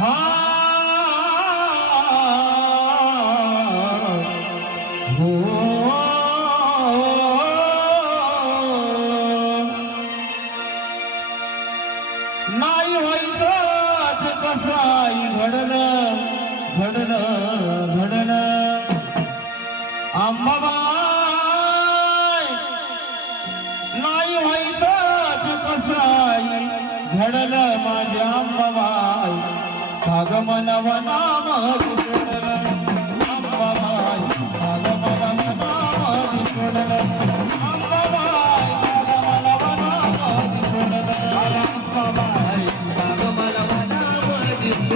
हा हो नाही व्हायचं ते कसाई घडलं घडलं घडलं अंबाबाई नाही व्हायचं ते कसाई घडलं माझ्या अंबाबाई काग मनव नाम कृष्ण